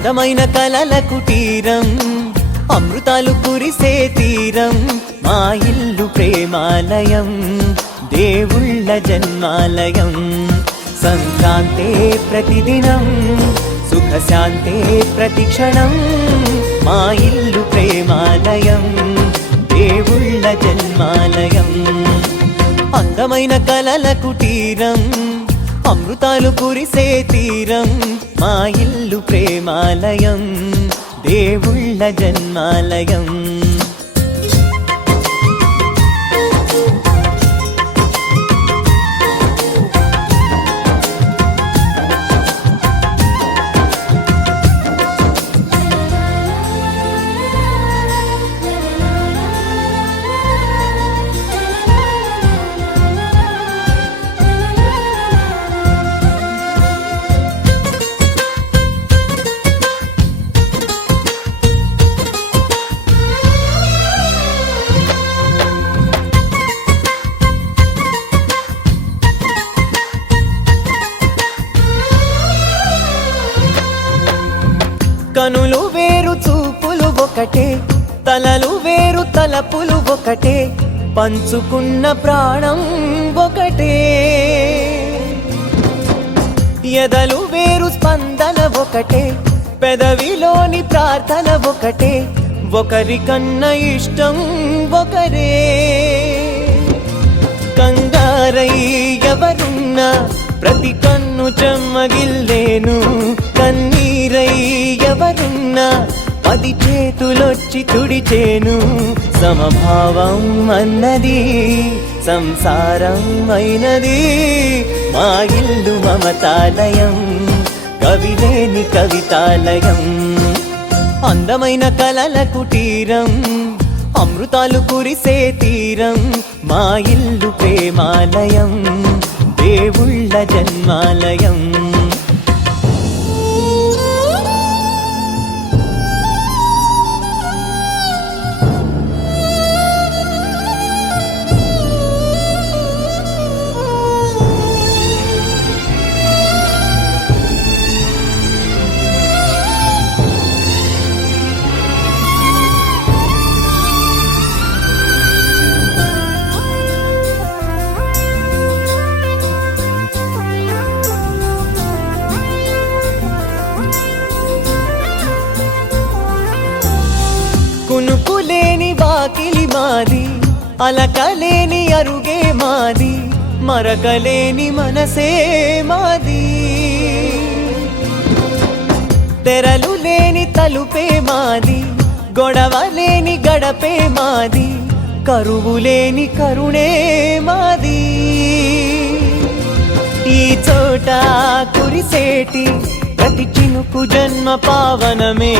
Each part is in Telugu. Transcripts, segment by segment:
అందమైన కలల కుటీరం, అమృతాలు కురిసే తీరం, మా ఇల్లు ప్రేమాలయం, దేవుళ్ళ జన్మాలయం. సంక్రాంతే ప్రతిదినం, సుఖశాంతే ప్రతిక్షణం, మా ఇల్లు ప్రేమాలయం, దేవుళ్ళ జన్మాలయం. అందమైన కలల కుటీరం, అమృతాలు కురిసే తీరం, మా ఇల్లు ప్రేమాలయం, దేవుళ్ళ జన్మాలయం. కనులు వేరు చూపులు ఒకటే, తలలు వేరు తలపులు ఒకటే, పంచుకున్న ప్రాణం ఒకటే. ఎదలు వేరు స్పందన ఒకటే, పెదవిలోని ప్రార్థన ఒకటే, ఒకరికన్నా ఇష్టం ఒకరే. కంగారై ఎవరున్నా ప్రతి కన్ను చెమ్మగిల్లేను, కన్నీరై ఎవరున్నా 10 చేతులొచ్చి తుడిచేను. సమభావం అన్నది సంసారం అయినది, మా ఇల్లు మమతాలయం, కవిలేని కవితాలయం. అందమైన కలల కుటీరం, అమృతాలు కురిసే తీరం, మా ఇల్లు ప్రేమాలయం, దేవుళ్ళ జన్మాలయం. కునుకులేని వాకిలి మాది, అలకలేని అరుగే మాది, మరకలేని మనసే మాది. తెరలు లేని తలుపే మాది, గొడవలేని గడపే మాది, కరువులేని కరుణే మాది. ఈ చోట కురిసేటి ప్రతి చినుకు జన్మ పావనమే,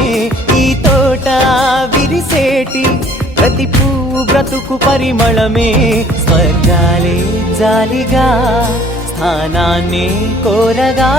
ఈ తోట విరిసేటి ప్రతి పువ్వు బ్రతుకు పరిమళమే. స్వర్గాలే జాలిగా స్థానాన్ని కోరగా